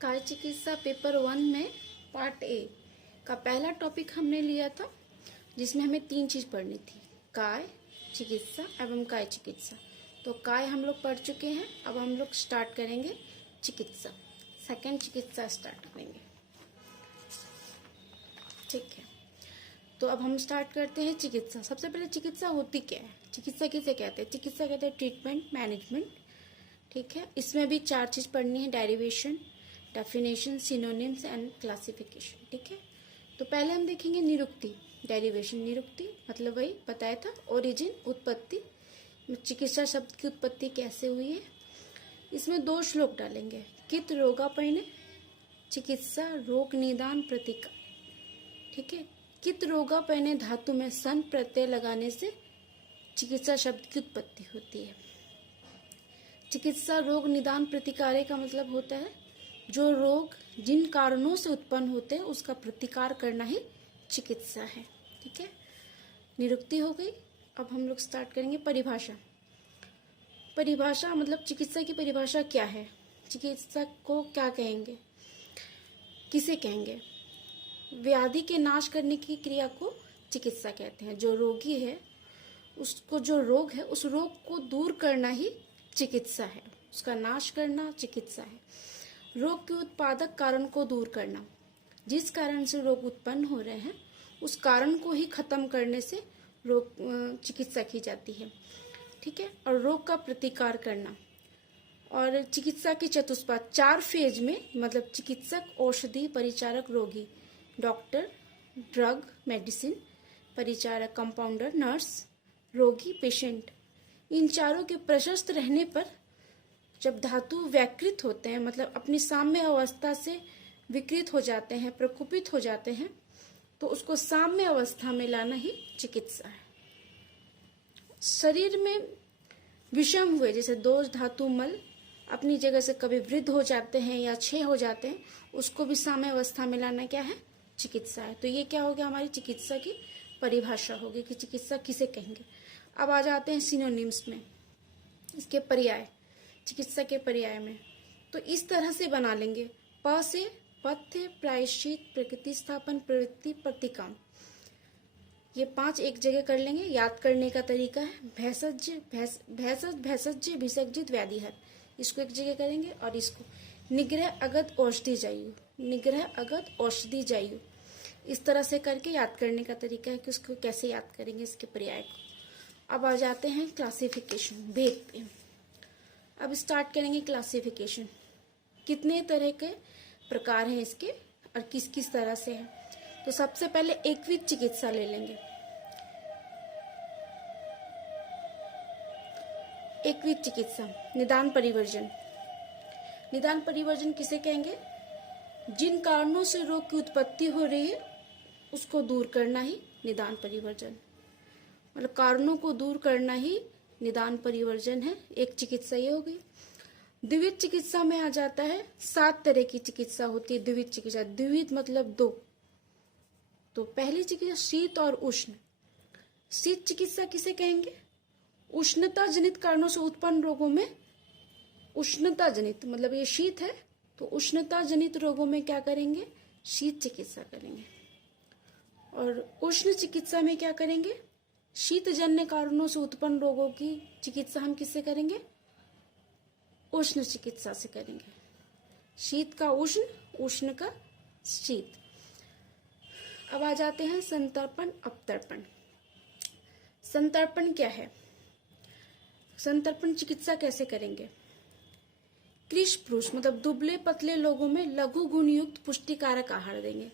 काय चिकित्सा पेपर 1 में पार्ट ए का पहला टॉपिक हमने लिया था, जिसमें हमें 3 चीज पढ़नी थी, काय चिकित्सा एवं काय चिकित्सा। तो काय हम लोग पढ़ चुके हैं। अब हम लोग स्टार्ट करेंगे चिकित्सा, सेकंड चिकित्सा स्टार्ट करेंगे। ठीक है, तो अब हम स्टार्ट करते हैं चिकित्सा। सबसे पहले चिकित्सा होती क्या है? चिकित्सा किसे कहते हैं? चिकित्सा कहते हैं ट्रीटमेंट, मैनेजमेंट। ठीक है, इसमें भी 4 चीज पढ़नी है, derivation, definition, synonyms and classification. ठीक है, तो पहले हम देखेंगे निरुक्ति। डेरिवेशन, निरुक्ति मतलब वही बताया था, ओरिजिन, उत्पत्ति, चिकित्सा शब्द की उत्पत्ति कैसे हुई है। इसमें 2 श्लोक डालेंगे। कित रोगापयने चिकित्सा रोग निदान प्रतिकार। ठीक है, कित रोगापयने धातु में सन प्रत्यय लगाने से चिकित्सा शब्द की उत्पत्ति होती है। चिकित्सा रोग निदान प्रतिकारे का मतलब होता है जो रोग जिन कारणों से उत्पन्न होते हैं उसका प्रतिकार करना ही चिकित्सा है। ठीक है, निरुक्ति हो गई। अब हम लोग स्टार्ट करेंगे परिभाषा। परिभाषा मतलब चिकित्सा की परिभाषा क्या है, चिकित्सक को क्या कहेंगे, किसे कहेंगे। व्याधि के नाश करने की क्रिया को चिकित्सा कहते हैं। जो रोगी है उसको जो रोग है उस रोग को दूर करना ही चिकित्सा है, उसका नाश करना चिकित्सा है। रोग के उत्पादक कारण को दूर करना, जिस कारण से रोग उत्पन्न हो रहे हैं उस कारण को ही खत्म करने से रोग चिकित्सा की जाती है। ठीक है, और रोग का प्रतिकार करना। और चिकित्सा के चतुष्पाद 4 फेज में, मतलब चिकित्सक, औषधि, परिचारक, रोगी, doctor, drug, medicine, Paricharak, compounder, nurse, रोगी, पेशेंट। इन चारों के प्रशस्त रहने पर जब धातु व्याकृत होते हैं, मतलब अपनी साम्य अवस्था से विकृत हो जाते हैं, प्रकोपित हो जाते हैं, तो उसको साम्य अवस्था में लाना ही चिकित्सा है। शरीर में विषम हुए, जैसे दोष धातु मल अपनी जगह से कभी वृद्ध हो जाते हैं या क्षय हो जाते हैं, उसको भी साम्य अवस्था में लाना क्या है? चिकित्सा है। तो ये क्या हो गया, हमारी चिकित्सा की परिभाषा होगी कि चिकित्सा किसे कहेंगे। अब आ जाते हैं सिनोनिम्स में, इसके पर्याय, चिकित्सा के पर्याय में। तो इस तरह से बना लेंगे, प से पथ्य, प्रायश्चित, प्रकृति स्थापन, प्रवृत्ति, प्रतिकाम। ये 5 एक जगह कर लेंगे। याद करने का तरीका है भेषज, भेषज, भिषजित, व्याधिहर, इसको एक जगह करेंगे। और इसको निग्रह, अगत, औषधि, जायु, निग्रह, अगत, औषधि, जायु, इस तरह से करके याद करने का तरीका है कि उसको कैसे याद करेंगे, इसके पर्याय को। अब आ जाते हैं क्लासिफिकेशन, भेद पे। अब स्टार्ट करेंगे क्लासिफिकेशन। कितने तरह के प्रकार हैं इसके और किस किस तरह से है। तो सबसे पहले एकविध चिकित्सा ले लेंगे। एकविध चिकित्सा, निदान परिवर्जन। निदान परिवर्जन किसे कहेंगे? जिन कारणों से रोग की उत्पत्ति हो रही है उसको दूर करना ही निदान परिवर्जन, मतलब कारणों को दूर करना ही निदान परिवर्जन है। एक चिकित्सा ये हो गई। द्विविध चिकित्सा में आ जाता है, 7 तरह की चिकित्सा होती है द्विविध चिकित्सा। द्विविध मतलब 2। तो पहली चिकित्सा शीत और उष्ण। शीत चिकित्सा किसे कहेंगे? उष्णता जनित कारणों से उत्पन्न रोगों में, उष्णता जनित मतलब ये शीत है तो उष्णता जनित रोगों में क्या करेंगे? शीत चिकित्सा करेंगे। और उष्ण चिकित्सा में क्या करेंगे? शीतजन्य कारणों से उत्पन्न रोगों की चिकित्सा हम किससे करेंगे? उष्ण चिकित्सा से करेंगे। शीत का उष्ण, उष्ण का शीत। अब आ जाते हैं संतर्पण, अपतर्पण। संतर्पण क्या है? संतर्पण चिकित्सा कैसे करेंगे? कृश पुरुष मतलब दुबले पतले लोगों में लघु गुण युक्त पुष्टिकारक आहार देंगे।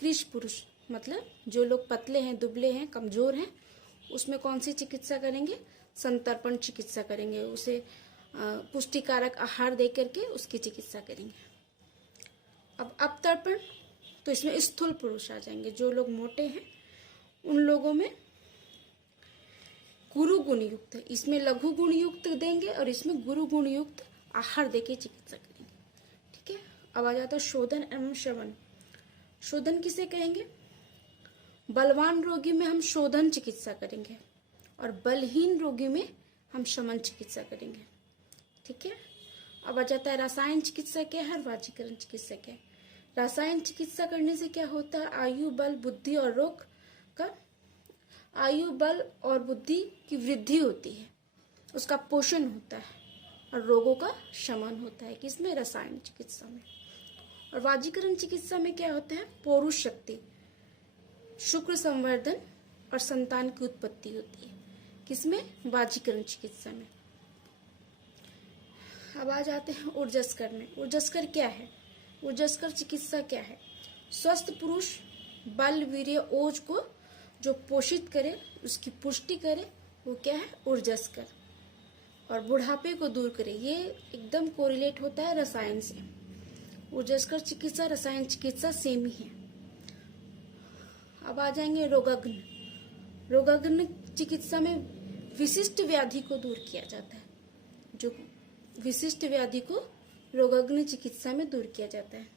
कृश पुरुष मतलब जो लोग पतले हैं, दुबले हैं, कमजोर हैं, उसमें कौन सी चिकित्सा करेंगे? संतर्पण चिकित्सा करेंगे। उसे पुष्टिकारक आहार दे करके उसकी चिकित्सा करेंगे। अब अपतर्पण, तो इसमें स्थूल पुरुष आ जाएंगे। जो लोग मोटे हैं उन लोगों में गुरु गुण युक्त है, इसमें लघु गुण युक्त देंगे और इसमें गुरु गुण युक्त आहार देके चिकित्सा करेंगे। ठीक है, अब आ जाता है शोधन एवं श्रवण। शोधन किसे कहेंगे? बलवान रोगी में हम शोधन चिकित्सा करेंगे और बलहीन रोगी में हम शमन चिकित्सा करेंगे। ठीक है, अब आ जाता है रसायन चिकित्सा क्या है और वाजीकरण चिकित्सा क्या है। रसायन चिकित्सा करने से क्या होता है, आयु बल बुद्धि और रोग का, आयु बल और बुद्धि की वृद्धि होती है, उसका पोषण होता है और रोगों का शमन होता है, किसमें, रसायन चिकित्सा में। और वाजीकरण चिकित्सा में क्या होता है, पौरुष शक्ति, शुक्र संवर्धन और संतान की उत्पत्ति होती है, किसमें, वाजीकरण चिकित्सा में। अब आ जाते हैं ऊर्जस्कर में। ऊर्जस्कर क्या है, ऊर्जस्कर चिकित्सा क्या है, स्वस्थ पुरुष बल वीर्य ओज को जो पोषित करे, उसकी पुष्टि करे, वो क्या है, ऊर्जस्कर। और बुढ़ापे को दूर करे, ये एकदम कोरिलेट होता है रसायन से। ऊर्जस्कर चिकित्सा रसायन चिकित्सा सेम ही है। अब आ जाएंगे रोगाग्न। रोगाग्न चिकित्सा में विशिष्ट व्याधि को दूर किया जाता है, जो विशिष्ट व्याधि को रोगाग्नि चिकित्सा में दूर किया जाता है,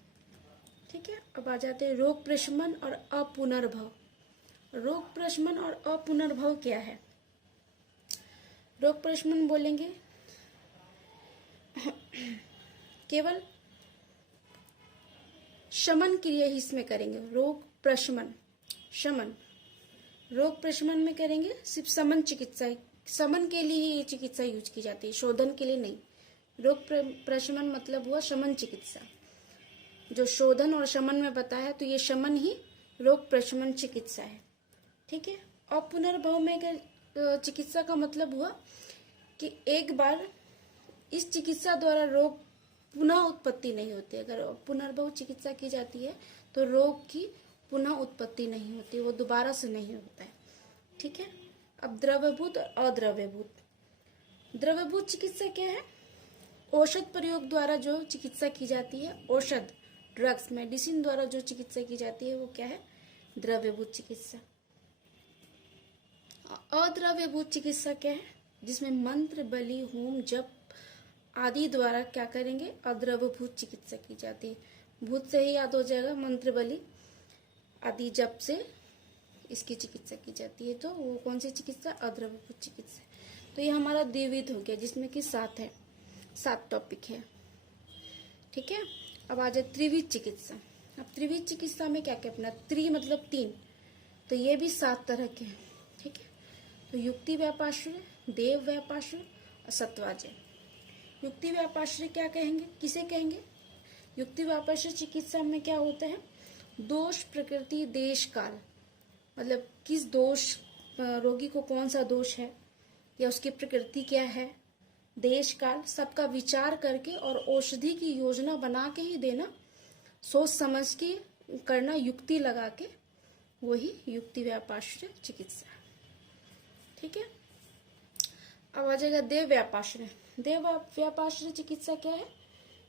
ठीक है। अब आ जाते हैं रोग प्रशमन और अपुनर्भव। रोग प्रशमन और अपुनर्भव क्या है, रोग प्रशमन बोलेंगे केवल शमन क्रिया ही इसमें करेंगे, रोग प्रशमन शमन, रोग प्रशमन में करेंगे सिर्फ शमन चिकित्सा, शमन के लिए ही ये चिकित्सा यूज की जाती है, शोधन के लिए नहीं। रोग प्रशमन मतलब हुआ शमन चिकित्सा, जो शोधन और शमन में बताया, तो ये शमन ही रोग प्रशमन चिकित्सा है, ठीक है। और पुनर्भव में चिकित्सा का मतलब हुआ कि एक बार इस चिकित्सा द्वारा रोग पुनः उत्पत्ति नहीं होती। अगर पुनर्भव चिकित्सा की जाती है तो रोग की पुनः उत्पत्ति नहीं होती, वो दोबारा से नहीं होता है, ठीक है। अब द्रव्यभूत और अद्रव्यभूत। द्रव्यभूत चिकित्सा क्या है, औषध प्रयोग द्वारा जो चिकित्सा की जाती है, औषध ड्रग्स मेडिसिन द्वारा जो चिकित्सा की जाती है, वो क्या है, द्रव्यभूत चिकित्सा। अद्रव्यभूत चिकित्सा क्या है, जिसमें मंत्र बलि होम जप आदि द्वारा क्या करेंगे, अद्रव्यभूत चिकित्सा की जाती है। भूत से ही याद हो जाएगा, मंत्र बलि आदि जप से इसकी चिकित्सा की जाती है, तो वो कौन सी चिकित्सा, अद्रव्यभूत चिकित्सा। तो ये हमारा द्विविध हो गया, जिसमें कि 7 टॉपिक है, ठीक है। अब आ जाए त्रिविध चिकित्सा। अब त्रिविध चिकित्सा में क्या क्या अपना, त्रि मतलब 3, तो ये भी 7 तरह के हैं, ठीक है। तो युक्ति व्यापाश्रय, देव व्यापाश्रय और सत्वाजय। युक्ति व्यापाश्रय क्या कहेंगे, किसे कहेंगे, युक्ति व्यापाश्रय चिकित्सा में क्या होता है, दोष प्रकृति देश काल, मतलब किस दोष, रोगी को कौन सा दोष है या उसकी प्रकृति क्या है, देश काल सबका विचार करके और औषधि की योजना बना के ही देना, सोच समझ के करना, युक्ति लगा के, वही युक्ति व्यापाश्रय चिकित्सा, ठीक है। अब आ जाएगा देव व्यापाश्रय। देव व्यापाश्रय चिकित्सा क्या है,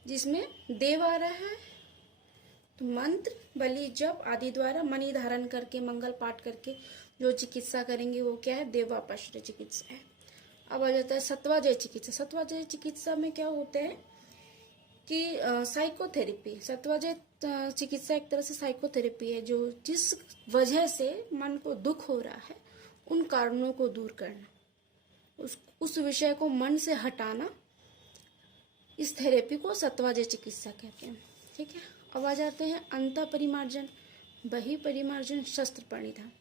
जिसमें देव आ रहा है, तो मंत्र बलि जप आदि द्वारा मणि धारण करके मंगल पाठ करके जो चिकित्सा करेंगे, वो क्या है, देव व्यापाश्रय चिकित्सा है। अब आ जाता है सत्वाजय चिकित्सा। सत्वाजय चिकित्सा में क्या होता है कि साइकोथेरेपी, सत्वाजय चिकित्सा एक तरह से साइकोथेरेपी है, जो जिस वजह से मन को दुख हो रहा है उन कारणों को दूर करना, उस विषय को मन से हटाना, इस थेरेपी को सत्वाजय चिकित्सा कहते हैं, ठीक है। अब आ जाते हैं अंतः परिमार्जन, बहि परिमार्जन, शस्त्र परिधान।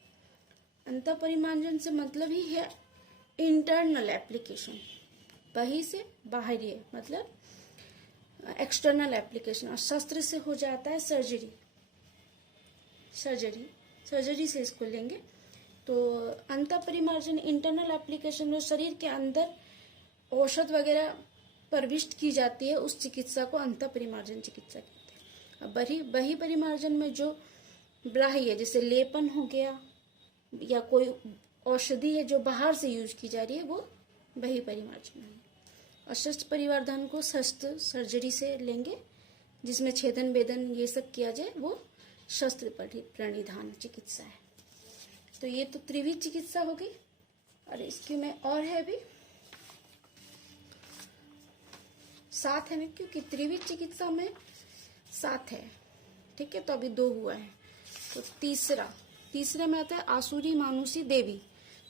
अंतः परिमार्जन से मतलब ही है इंटरनल एप्लीकेशन, बहि से बाहरी मतलब एक्सटर्नल एप्लीकेशन, और शस्त्र से हो जाता है सर्जरी से इसको लेंगे। तो अंतः परिमार्जन इंटरनल एप्लीकेशन, जो शरीर के अंदर औषध वगैरह प्रविष्ट की जाती है, उस चिकित्सा को अंतः परिमार्जन चिकित्सा कहते हैं। अब बहि परिमार्जन में जो बाह्य है, जैसे लेपन हो गया या कोई औषधि है जो बाहर से यूज की जा रही है, वो बहि परिमार्जन है। और शस्त्र परिवर्धन को शस्त्र सर्जरी से लेंगे, जिसमें छेदन वेदन ये सब किया जाए, वो शस्त्र प्रणिधान चिकित्सा है। तो ये तो त्रिविध चिकित्सा हो गई, और इसकी में और है भी 7 है, क्योंकि त्रिविध चिकित्सा में 7 है, ठीक है। तो अभी 2 हुआ है, तो तीसरे में आता है आसुरी मानुषी देवी।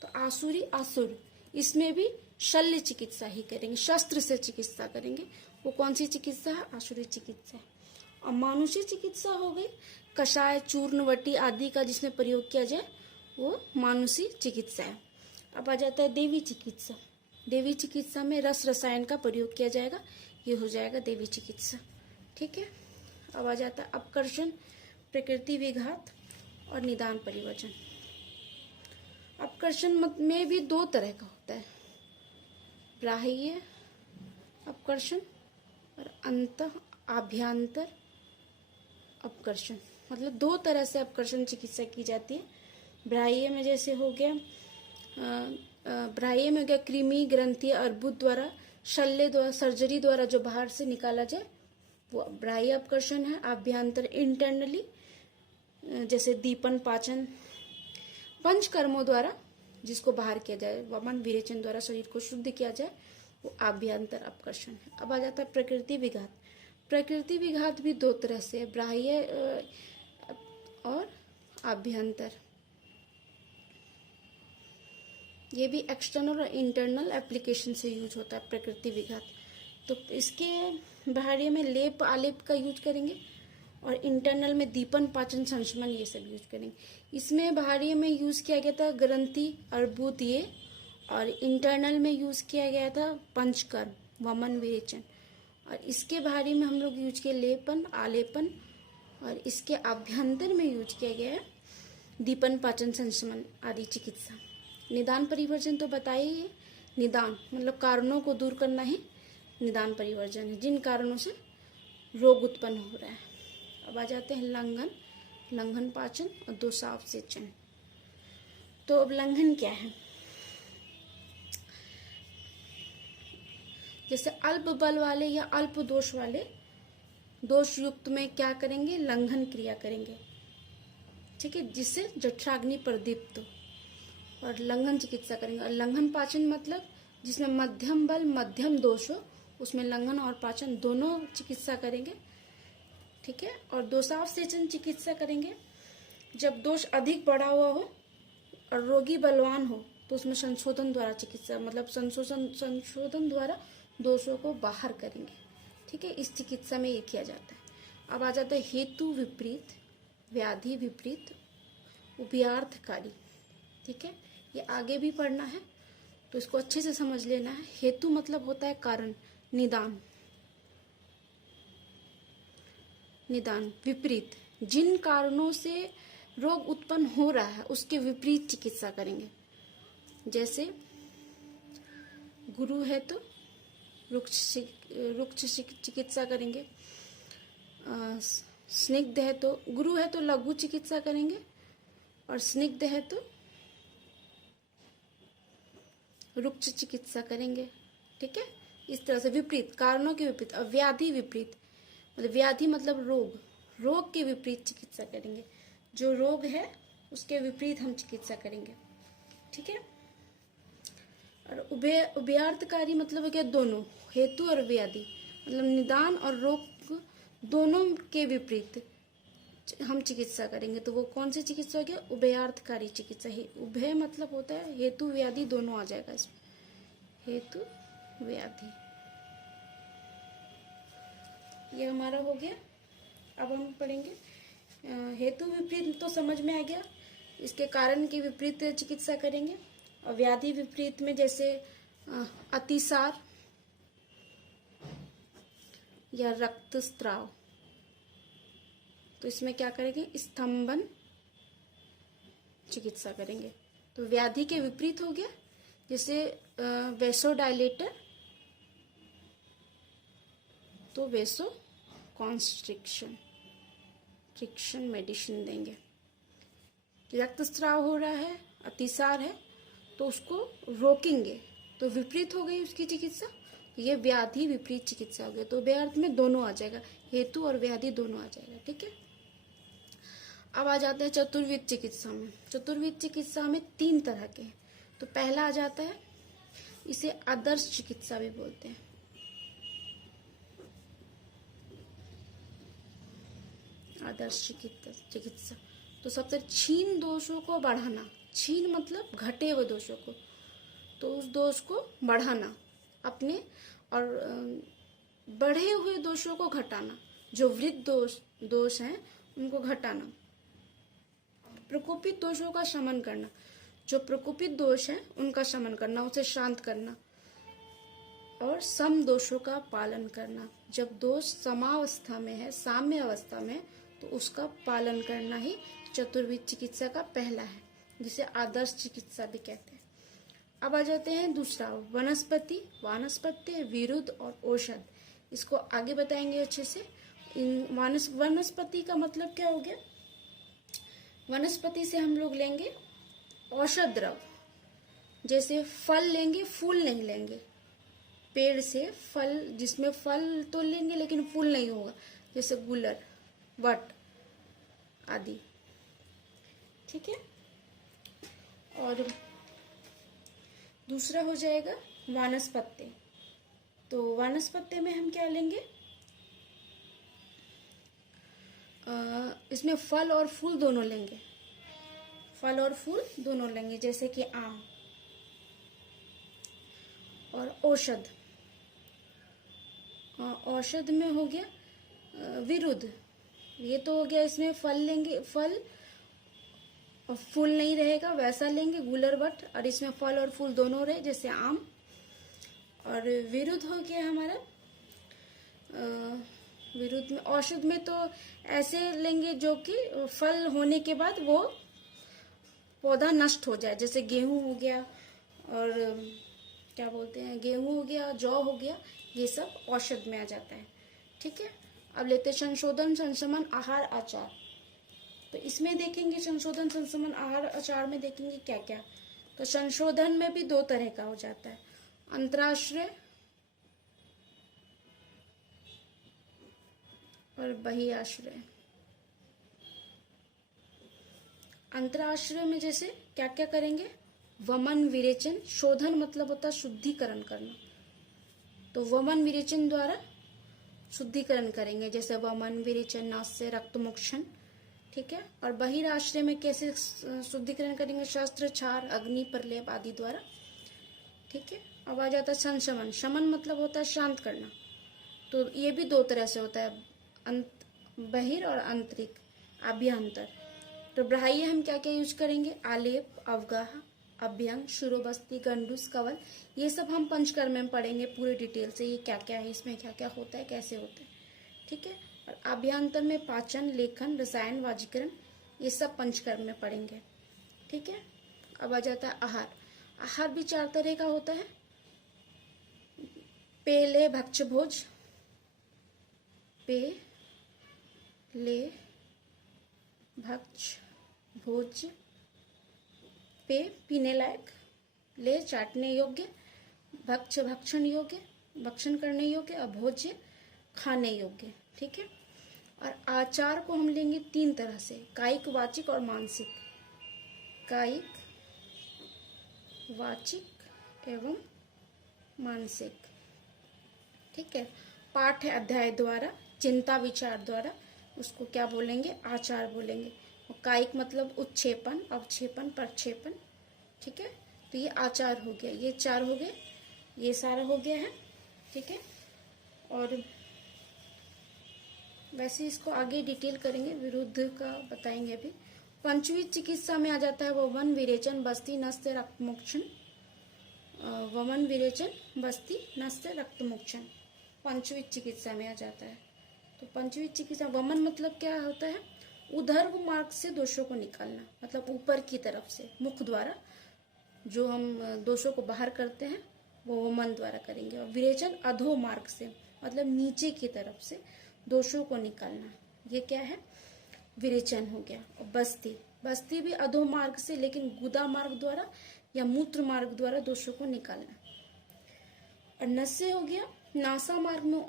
तो आसुरी असुर, इसमें भी शल्य चिकित्सा ही करेंगे, शस्त्र से चिकित्सा करेंगे, वो कौन सी चिकित्सा है? आसुरी चिकित्सा। और मानुषी चिकित्सा हो गई कषाय, चूर्ण, वटी आदि का जिसमें प्रयोग किया जाए, वो मानुषी चिकित्सा है। अब आ जाता है देवी चिकित्सा। देवी चिकित्सा में रस रसायन का प्रयोग किया जाएगा, ये हो जाएगा देवी चिकित्सा। ठीक है। अब आ जाता है अपकर्षण, प्रकृति विघात और निदान परिवर्जन। अपकर्षण में भी दो तरह का होता है, बाह्य अपकर्षण और अंतः आभ्यंतर अपकर्षण। मतलब दो तरह से अपकर्षण चिकित्सा की जाती है। बाह्य में जैसे हो गया बाह्य में हो गया कृमि, ग्रंथि, अर्बुद द्वारा, शल्य द्वारा, सर्जरी द्वारा जो बाहर से निकाला जाए, वो बाह्य अपकर्षण है। आभ्यंतर इंटरनली, जैसे दीपन, पाचन, पंचकर्मों द्वारा जिसको बाहर किया जाए, वमन विरेचन द्वारा शरीर को शुद्ध किया जाए, वो आभ्यंतर अपकर्षण है। अब आ जाता है प्रकृति विघात। प्रकृति विघात भी दो तरह से है, बाह्य और आभ्यंतर। ये भी एक्सटर्नल और इंटरनल एप्लीकेशन से यूज होता है प्रकृति विघात। तो इसके बाहरी में लेप आलेप का यूज करेंगे और इंटरनल में दीपन, पाचन, संशमन ये सब यूज करेंगे। इसमें बाहरी में यूज किया गया था ग्रंथि, अर्बुद ये, और इंटरनल में यूज किया गया था पंचकर्म, वमन, विरेचन। और इसके बाहरी में हम लोग यूज किए लेपन, आलेपन, और इसके आभ्यंतर में यूज किया गया है दीपन, पाचन, संशमन आदि चिकित्सा। निदान परिवर्जन तो बताया ही है। निदान मतलब कारणों को दूर करना ही निदान परिवर्जन है, जिन कारणों से रोग उत्पन्न हो रहा है। अब आ जाते हैं लंघन, लंघन पाचन और दोषावसेचन। तो अब लंघन क्या है? जैसे अल्प बल वाले या अल्प दोष वाले दोष युक्त में क्या करेंगे? लंघन क्रिया करेंगे। ठीक है, जिससे जठराग्नि प्रदीप्त हो, और लंघन चिकित्सा करेंगे। और लंघन पाचन मतलब जिसमें मध्यम बल, मध्यम दोष हो, उसमें लंघन और पाचन दोनों चिकित्सा करेंगे। ठीक है। और दोषावसेचन चिकित्सा करेंगे जब दोष अधिक बढ़ा हुआ हो और रोगी बलवान हो, तो उसमें संशोधन द्वारा चिकित्सा, मतलब संशोधन द्वारा दोषों को बाहर करेंगे। ठीक है, इस चिकित्सा में ये किया जाता है। अब आ जाता है हेतु विपरीत, व्याधि विपरीत, उभयार्थकारी। ठीक है, ये आगे भी पढ़ना है तो इसको अच्छे से समझ लेना है। हेतु मतलब होता है कारण, निदान। निदान विपरीत, जिन कारणों से रोग उत्पन्न हो रहा है उसके विपरीत चिकित्सा करेंगे। जैसे गुरु है तो रुक्ष चिकित्सा करेंगे। स्निग्ध है तो, गुरु है तो लघु चिकित्सा करेंगे, और स्निग्ध है तो रुक्ष चिकित्सा करेंगे। ठीक है, इस तरह से विपरीत, कारणों के विपरीत। और व्याधि विपरीत मतलब व्याधि मतलब रोग, रोग के विपरीत चिकित्सा करेंगे। जो रोग है उसके विपरीत हम चिकित्सा करेंगे। ठीक है। और उभयार्थकारी मतलब हो गया दोनों, हेतु और व्याधि, मतलब निदान और रोग दोनों के विपरीत हम चिकित्सा करेंगे। तो वो कौन सी चिकित्सा हो गया? उभयार्थकारी चिकित्सा। उभय मतलब होता है हेतु व्याधि दोनों आ जाएगा इसमें, हेतु व्याधि। ये हमारा हो गया। अब हम पढ़ेंगे हेतु विपरीत, तो समझ में आ गया। इसके कारण के विपरीत चिकित्सा करेंगे। और व्याधि विपरीत में जैसे अतिसार या रक्तस्राव, तो इसमें क्या करेंगे? स्तंभन चिकित्सा करेंगे। तो व्याधि के विपरीत हो गया, जैसे वेसोडाइलेटर तो वेसो कॉन्स्ट्रिक्शन मेडिसिन देंगे। रक्तस्राव हो रहा है, अतिसार है, तो उसको रोकेंगे, तो विपरीत हो गई उसकी चिकित्सा। ये व्याधि विपरीत चिकित्सा हो गया। तो व्यार्थ में दोनों आ जाएगा, हेतु और व्याधि दोनों आ जाएगा। ठीक है। अब आ जाते हैं चतुर्विध चिकित्सा में। चतुर्विध चिकित्सा में 3 तरह के हैं। तो पहला आ जाता है, इसे आदर्श चिकित्सा भी बोलते हैं। आदर्श चिकित्सा तो सबसे क्षीण दोषों को बढ़ाना, क्षीण मतलब घटे हुए दोषों को, तो उस दोष को बढ़ाना अपने, और बढ़े हुए दोषों को घटाना, जो वृद्ध दोष हैं उनको घटाना। प्रकोपित दोषों का शमन करना, जो प्रकोपित दोष हैं उनका शमन करना, उसे शांत करना। और सम दोषों का पालन करना, जब दोष समावस्था में है, साम्य अवस्था में, तो उसका पालन करना ही चतुर्विध चिकित्सा का पहला है, जिसे आदर्श चिकित्सा भी कहते हैं। अब आ जाते हैं दूसरा, वनस्पति, वानस्पत्य, विरुद्ध और औषध। इसको आगे बताएंगे अच्छे से। वनस्पति का मतलब क्या हो गया? वनस्पति से हम लोग लेंगे औषध द्रव, जैसे फल लेंगे, फूल नहीं लेंगे। पेड़ से फल, जिसमें फल तो लेंगे लेकिन फूल नहीं होगा, जैसे गुलर, वट आदि। ठीक है। और दूसरा हो जाएगा वानस्पत्य। तो वानस्पत्य में हम क्या लेंगे? इसमें फल और फूल दोनों लेंगे, फल और फूल दोनों लेंगे, जैसे कि आम। और औषध, औषध में हो गया विरुद्ध। ये तो हो गया, इसमें फल लेंगे, फल और फूल नहीं रहेगा, वैसा लेंगे गुलर वट, और इसमें फल और फूल दोनों रहे, जैसे आम। और विरुद्ध हो गया हमारा, विरुद्ध में, औषध में तो ऐसे लेंगे जो कि फल होने के बाद वो पौधा नष्ट हो जाए, जैसे गेहूं हो गया, और क्या बोलते हैं, गेहूं हो गया, जौ हो गया, ये सब औषध में आ जाता है। ठीक है। अब लेते हैं संशोधन, संशमन, आहार, आचार। तो इसमें देखेंगे संशोधन, संशमन, आहार, आचार में देखेंगे क्या क्या। तो संशोधन में भी दो तरह का हो जाता है, अंतराश्रय और बहिआश्रय। अंतराश्रय में जैसे क्या क्या करेंगे? वमन विरेचन। शोधन मतलब होता है शुद्धिकरण करना, तो वमन विरेचन द्वारा शुद्धिकरण करेंगे, जैसे वमन विरेचन, नास्य, रक्तमोक्षण। ठीक है। और बहिराश्रय में कैसे शुद्धिकरण करेंगे? शस्त्र, छार, अग्नि, प्रलेप आदि द्वारा। ठीक है। अब आ जाता है संशमन। शमन मतलब होता है शांत करना, तो ये भी दो तरह से होता है, बहिर और आंतरिक, आभ्यंतर। तो बाह्य हम क्या क्या यूज करेंगे? आलेप, अवगाह, अभ्यंग, शुरोबस्ती, गंडूस, कवल। ये सब हम पंचकर्म में पढ़ेंगे पूरी डिटेल से, ये क्या क्या है, इसमें क्या क्या होता है, कैसे होता है। ठीक है। और आभ्यंतर में पाचन, लेखन, रसायन, वाजीकरण, ये सब पंचकर्म में पढ़ेंगे। ठीक है। अब आ जाता है आहार। आहार भी चार तरह का होता है, पेले, भक्ष, भोज। पे, ले, भक्ष, भोज। पे पीने लायक, ले चाटने योग्य, भक्ष भक्षण योग्य, भक्षण करने योग्य, और भोज्य खाने योग्य। ठीक है। और आचार को हम लेंगे तीन तरह से, कायिक, वाचिक और मानसिक। कायिक, वाचिक एवं मानसिक। ठीक है। पाठ है अध्याय द्वारा, चिंता विचार द्वारा, उसको क्या बोलेंगे? आचार बोलेंगे। और कायिक मतलब उत्क्षेपण, अवक्षेपण, प्रक्षेपण। ठीक है। तो ये आचार हो गया, ये चार हो गए, ये सारा हो गया है। ठीक है। और वैसे इसको आगे डिटेल करेंगे, विरुद्ध का बताएंगे अभी। पंचविध चिकित्सा में आ जाता है वमन, विरेचन, बस्ती, नस्य, रक्तमोक्षण। वमन, विरेचन, बस्ती, नस्य, रक्तमोक्षण पंचविध चिकित्सा में आ जाता है। तो पंचविध चिकित्सा, वमन मतलब क्या होता है? ऊर्ध्व मार्ग से दोषों को निकालना, मतलब ऊपर की तरफ से, मुख द्वारा जो हम दोषों को बाहर करते हैं वो वमन द्वारा करेंगे। और विरेचन अधो मार्ग से, मतलब नीचे की तरफ से दोषों को निकालना, ये क्या है? विरेचन हो गया। और बस्ती, बस्ती भी अधो मार्ग से, लेकिन गुदा मार्ग द्वारा या मूत्र मार्ग द्वारा दोषों को निकालना। और नस्य हो गया, नासा मार्ग में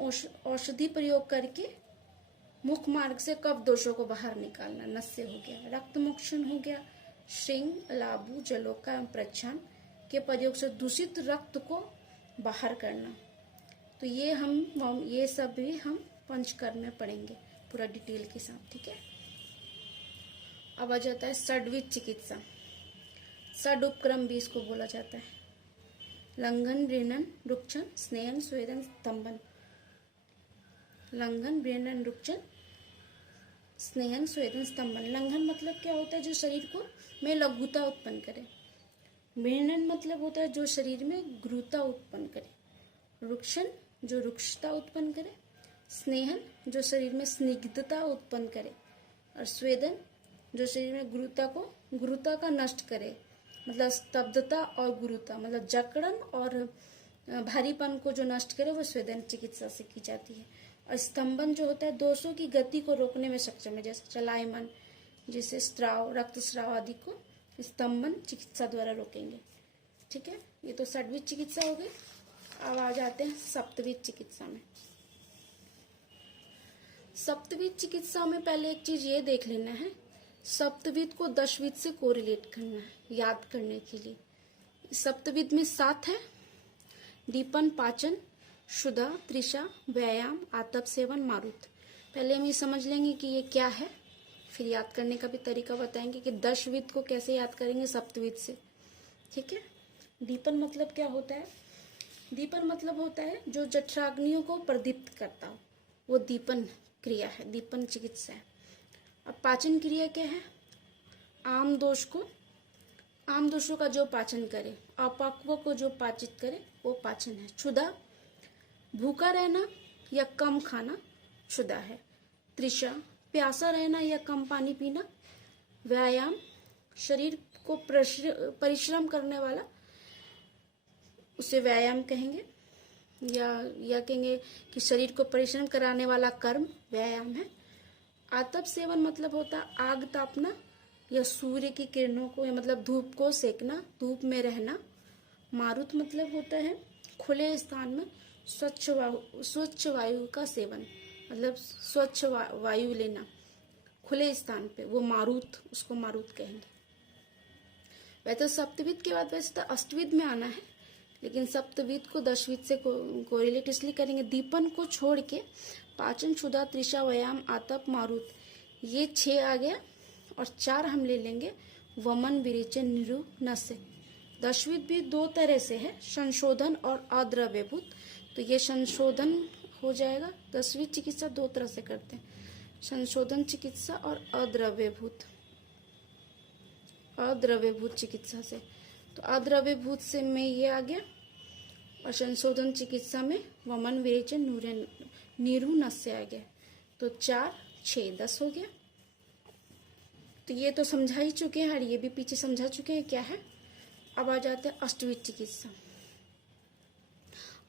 औषधि प्रयोग करके मुख मार्ग से कफ दोषों को बाहर निकालना, नस्य हो गया। रक्तमोक्षण हो गया, श्रृंग, लाबू, जलोका एवं प्रच्छान के प्रयोग से दूषित रक्त को बाहर करना। तो ये सब भी हम पंचकर्म में पढ़ेंगे पूरा डिटेल के साथ। ठीक है। अब आ जाता है षड्विध चिकित्सा। षड उपक्रम भी इसको बोला जाता है, लंघन, ऋणन, रुक्षण, स्नेहन, स्वेदन, स्तंभन। लंघन, बेहनन, रुक्षन, स्नेहन, स्वेदन, स्तंभन। लंघन मतलब क्या होता है? जो शरीर को में लघुता उत्पन्न करे। बेहनन मतलब होता है जो शरीर में गुरुता उत्पन्न करे। रुक्षन जो रुक्षता उत्पन्न करे। स्नेहन जो शरीर में स्निग्धता उत्पन्न करे। और स्वेदन जो शरीर में गुरुता का नष्ट करे, मतलब स्तब्धता और गुरुता, मतलब जकड़न और भारीपन को जो नष्ट करे वो स्वेदन चिकित्सा से की जाती है। और स्तंभन जो होता है दोषों की गति को रोकने में सक्षम है, जैसे चलायमन, जैसे स्त्राव, रक्तस्राव आदि को स्तंभन चिकित्सा द्वारा रोकेंगे। ठीक है, ये तो षड्विध चिकित्सा हो गई। अब आ जाते हैं सप्तविध चिकित्सा में। सप्तविध चिकित्सा में पहले एक चीज ये देख लेना है, सप्तविध को दशविध से कोरिलेट करना है, याद करने के लिए। सप्तविध में 7 है: दीपन, पाचन, क्षुधा, तृषा, व्यायाम, आतप सेवन, मारुत। पहले हम ये समझ लेंगे कि ये क्या है, फिर याद करने का भी तरीका बताएंगे कि दशविध को कैसे याद करेंगे सप्तविध से। ठीक है, दीपन मतलब क्या होता है? दीपन मतलब होता है जो जठराग्नियों को प्रदीप्त करता हो, वो दीपन क्रिया है, दीपन चिकित्सा है। अब पाचन क्रिया क्या है? आम दोषों का जो पाचन करे, अपक्व को जो पाचित करे वो पाचन है। क्षुधा भूखा रहना या कम खाना क्षुधा है। तृषा प्यासा रहना या कम पानी पीना। व्यायाम शरीर को परिश्रम करने वाला, उसे व्यायाम कहेंगे, या कहेंगे कि शरीर को परिश्रम कराने वाला कर्म व्यायाम है। आतप सेवन मतलब होता है आग तापना या सूर्य की किरणों को, या मतलब धूप को सेकना, धूप में रहना। मारुत मतलब होता है खुले स्थान में स्वच्छ वायु का सेवन, मतलब स्वच्छ वायु लेना खुले स्थान पे, वो मारुत, उसको मारुत कहेंगे। वैसे तो सप्तविध के बाद वैसे तो अष्टविध में आना है, लेकिन सप्तविध को दशविध से कोरिलेट इसलिए करेंगे। दीपन को छोड़ के पाचन, क्षुधा, तृषा, व्यायाम, आतप, मारुत, ये 6 आ गया। और 4 हम ले लेंगे वमन, विरेचन, निरु, नस्य। दशविध भी 2 तरह से है, संशोधन और अद्रव्यभूत। तो ये संशोधन हो जाएगा। दशविध चिकित्सा 2 तरह से करते हैं, संशोधन चिकित्सा और अद्रव्यभूत चिकित्सा से। तो अद्रव्यभूत से में ये आ गया, और संशोधन चिकित्सा में वमन, विरेचन, निरु, नस्य आ गया। तो 4, 6, 10 हो गया। तो ये तो समझा ही चुके हैं, और ये भी पीछे समझा चुके हैं क्या है। अब आ जाते हैं अष्टविध चिकित्सा।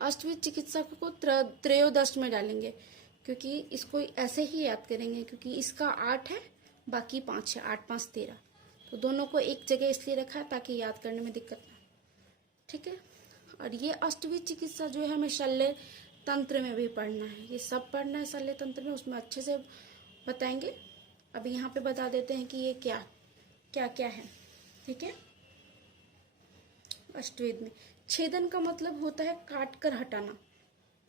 अष्टविध चिकित्सा को त्रयोदश में डालेंगे, क्योंकि इसको ऐसे ही याद करेंगे, क्योंकि इसका 8 है, बाकी 5 है, 8, 5, 13। तो दोनों को एक जगह इसलिए रखा है ताकि याद करने में दिक्कत ना। ठीक है, और ये अष्टविध चिकित्सा जो है हमें शल्य तंत्र में भी पढ़ना है, ये सब पढ़ना है शल्य तंत्र में, उसमें अच्छे से बताएंगे। अभी यहाँ पे बता देते हैं कि ये क्या क्या है। ठीक है, अष्टवेद में छेदन का मतलब होता है काट कर हटाना,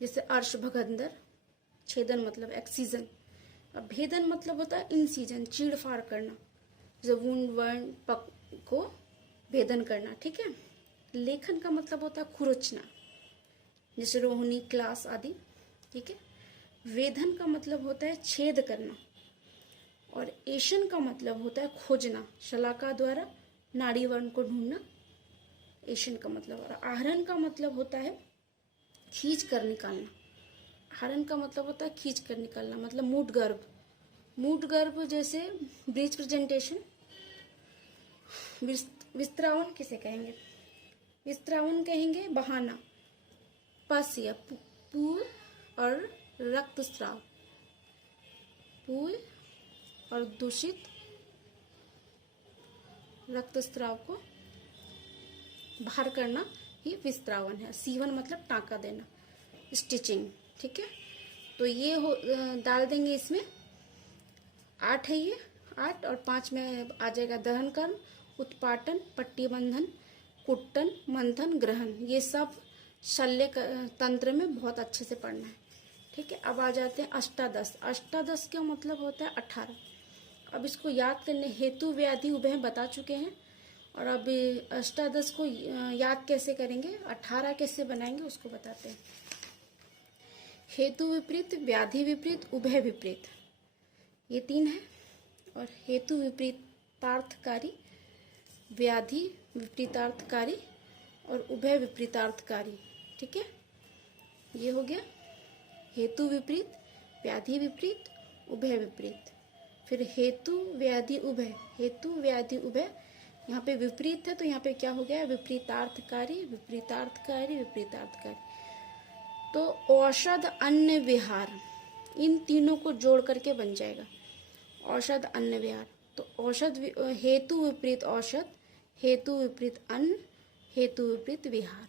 जैसे अर्श, भगंदर। छेदन मतलब एक्सीजन। अब भेदन मतलब होता है इंसीजन, चीड़ फाड़ करना, जैसे वुंड, वर्न, पक को भेदन करना। ठीक है, लेखन का मतलब होता है खुरचना, जैसे रोहिणी, क्लास आदि। ठीक है, वेधन का मतलब होता है छेद करना, और एशन का मतलब होता है खोजना, शलाका द्वारा नाड़ी वर्ण को ढूंढना, एशन का मतलब। और आहरण का मतलब होता है खींच कर निकालना। आहरण का मतलब होता है खींच कर निकालना, मतलब मूट गर्भ। मूट गर्भ जैसे ब्रीच प्रेजेंटेशन। विस्त्रावन किसे कहेंगे? विस्त्रावन कहेंगे बहाना, पस या पूल और रक्तस्राव, पूल और दूषित रक्तस्राव को बाहर करना ही विस्त्रावन है। सीवन मतलब टाँका देना, स्टिचिंग। ठीक है, तो ये डाल देंगे इसमें। 8 है ये, 8 और 5 में आ जाएगा दहन कर्म, उत्पाटन, पट्टी बंधन, कुट्टन, मंथन, ग्रहण। ये सब शल्य तंत्र में बहुत अच्छे से पढ़ना है। ठीक है, अब आ जाते हैं अष्टादश। अष्टादश का मतलब होता है 18। अब इसको याद करने, हेतु, व्याधि, उभय बता चुके हैं, और अब अष्टादश को याद कैसे करेंगे, 18 कैसे बनाएंगे उसको बताते हैं। हेतु विपरीत, व्याधि विपरीत, उभय विपरीत, ये 3 है। और हेतु विपरीतार्थकारी, व्याधि विपरीतार्थकारी और उभय विपरीतार्थकारी। ठीक है, ये हो गया हेतु विपरीत, व्याधि विपरीत, उभय विपरीत। फिर हेतु व्याधि उभय, हेतु व्याधि उभय, यहाँ पे विपरीत है तो यहाँ पे क्या हो गया, विपरीतार्थकारी, विपरीतार्थकारी, विपरीतार्थकारी। तो औषध अन्य विहार, इन तीनों को जोड़ करके बन जाएगा औषध अन्य विहार। तो औषध हेतु विपरीत औषध, हेतु विपरीत अन्न, हेतु विपरीत विहार,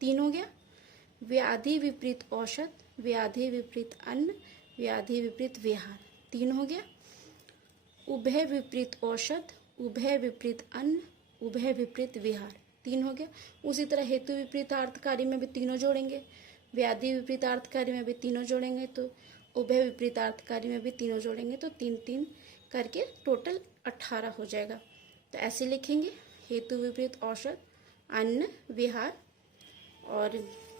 3 हो गया। व्याधि विपरीत औषध, व्याधि विपरीत अन्न, व्याधि विपरीत विहार, 3 हो गया। उभय विपरीत औषध, उभय विपरीत अन्न, उभय विपरीत विहार, 3 हो गया। उसी तरह हेतु विपरीतार्थकारी में भी तीनों जोड़ेंगे, व्याधि विपरीतार्थकारी में भी तीनों जोड़ेंगे, तो उभय विपरीतार्थकारी में भी तीनों जोड़ेंगे, तो 3-3 करके टोटल 18 हो जाएगा। तो ऐसे लिखेंगे, हेतु विपरीत औषध, अन्न, विहार, और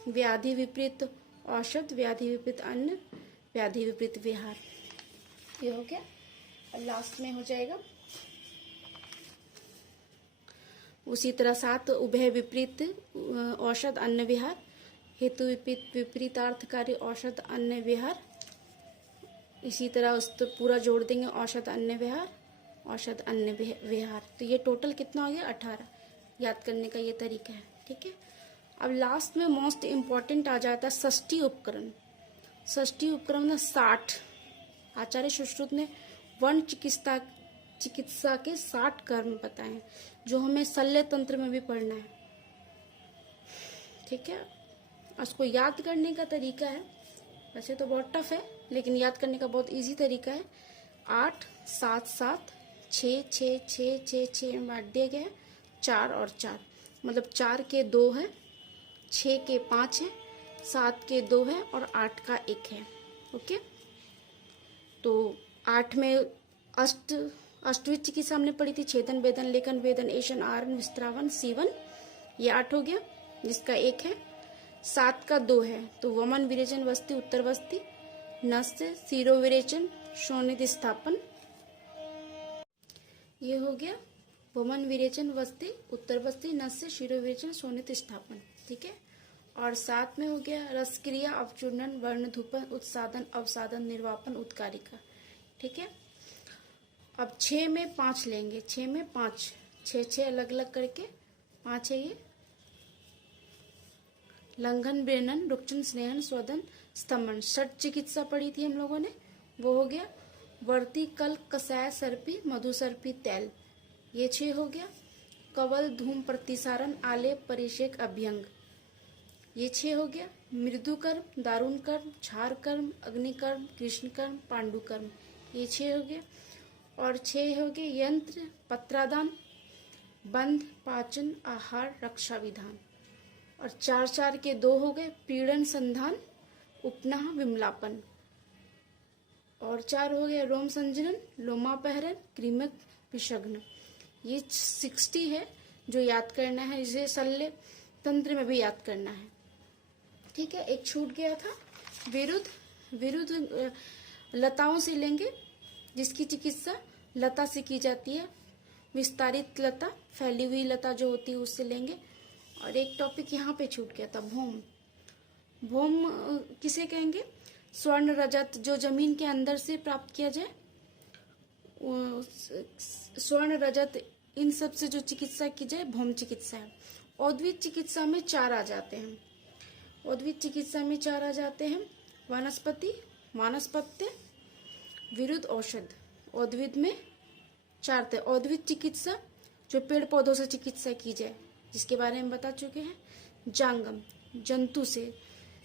व्याधि विपरीत औषध, व्याधि विपरीत अन्न, व्याधि विपरीत विहार, ये हो गया। और लास्ट में हो जाएगा उसी तरह 7 उभय विपरीत औषध अन्न विहार, हेतु विपरीतार्थकारी औषध अन्न विहार, इसी तरह उस तो पूरा जोड़ देंगे औषध अन्न विहार, औषध अन्न विहार। तो ये टोटल कितना हो गया, 18। याद करने का ये तरीका है। ठीक है, अब लास्ट में मोस्ट इम्पॉर्टेंट आ जाता है षष्ठी उपकरण। षष्ठी उपकरण में 60, आचार्य सुश्रुत ने वर्ण चिकित्सा के 60 कर्म बताए, जो हमें शल्य तंत्र में भी पढ़ना है। ठीक है, उसको याद करने का तरीका है, वैसे तो बहुत टफ है, लेकिन याद करने का बहुत इजी तरीका है। 8, 7, 7, 6, 6, 6, 6, 6 में बांट दिया गया है, 4 और 4, मतलब 4 के 2 है, 6 के 5 है, 7 के 2 है और 8 का 1 है। ओके, तो 8 में अष्टविध चिकित्सा हमने पढ़ी थी, छेदन, वेदन, लेखन, वेदन, एशन, आरण, विस्त्रावन, सीवन, ये 8 हो गया, जिसका 1 है। 7 का 2 है, तो वमन, विरेचन, वस्ती, उत्तर वस्ती, नस्य, शिरो विरेचन, शोणित स्थापन, ये हो गया वमन, विरेचन, वस्ती, उत्तर वस्ती, नस्य, शिरो विरेचन, शोणित स्थापन। ठीक है, और 7 में हो गया रसक्रिया, अवचूर्णन, वर्ण धूपन, उत्सादन, अवसादन, निर्वापन, उत्कारिका। ठीक है, अब 6 में 5 लेंगे, 6 में 5, 6 अलग अलग करके 5 है ये। लंघन, बेनन, रुक्षन, स्नेहन, स्वदन, स्तंभन, षट चिकित्सा पढ़ी थी हम लोगों ने, वो हो गया। वर्ती, कल, कसाय, सर्पी, मधुसर्पी, तैल, ये 6 हो गया। कवल, धूम, प्रतिसारण, आलेप, परिषेक, अभ्यंग, ये 6 हो गया। मृदु कर्म, दारुण कर्म, क्षार कर्म, अग्निकर्म, कृष्ण कर्म, पांडु कर्म, ये 6 हो गया। और 6 हो गए यंत्र, पत्रादान, बंध, पाचन, आहार, रक्षा विधान। और 4 के 2 हो गए पीड़न, संधान, उपनाह, विमलापन। और 4 हो गए रोम संजनन, लोमापहरण, क्रीमक, विषग्न। ये 60 है जो याद करना है, इसे शल्य तंत्र में भी याद करना है। ठीक है, एक छूट गया था विरुद्ध लताओं से लेंगे, जिसकी चिकित्सा लता से की जाती है, विस्तारित लता, फैली हुई लता जो होती है उससे लेंगे। और एक टॉपिक यहाँ पे छूट गया था, भौम। भौम किसे कहेंगे, स्वर्ण रजत जो जमीन के अंदर से प्राप्त किया जाए, स्वर्ण रजत, इन सब से जो चिकित्सा की जाए, भौम चिकित्सा है। औद्विद चिकित्सा में 4 आ जाते हैं, औद्विद चिकित्सा में 4 आ जाते हैं, वनस्पति, वानस्पत्य, विरुद्ध, औषध। औद्विद में 4 थे। औद्विद चिकित्सा जो पेड़ पौधों से चिकित्सा की जाए, जिसके बारे में बता चुके हैं। जांगम, जंतु से,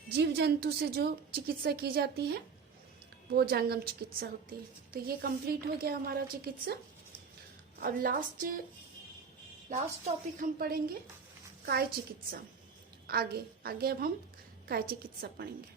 जीव जंतु से जो चिकित्सा की जाती है वो जांगम चिकित्सा होती है। तो ये कंप्लीट हो गया हमारा चिकित्सा। अब लास्ट टॉपिक हम पढ़ेंगे काय चिकित्सा। आगे अब हम काय चिकित्सा पढ़ेंगे।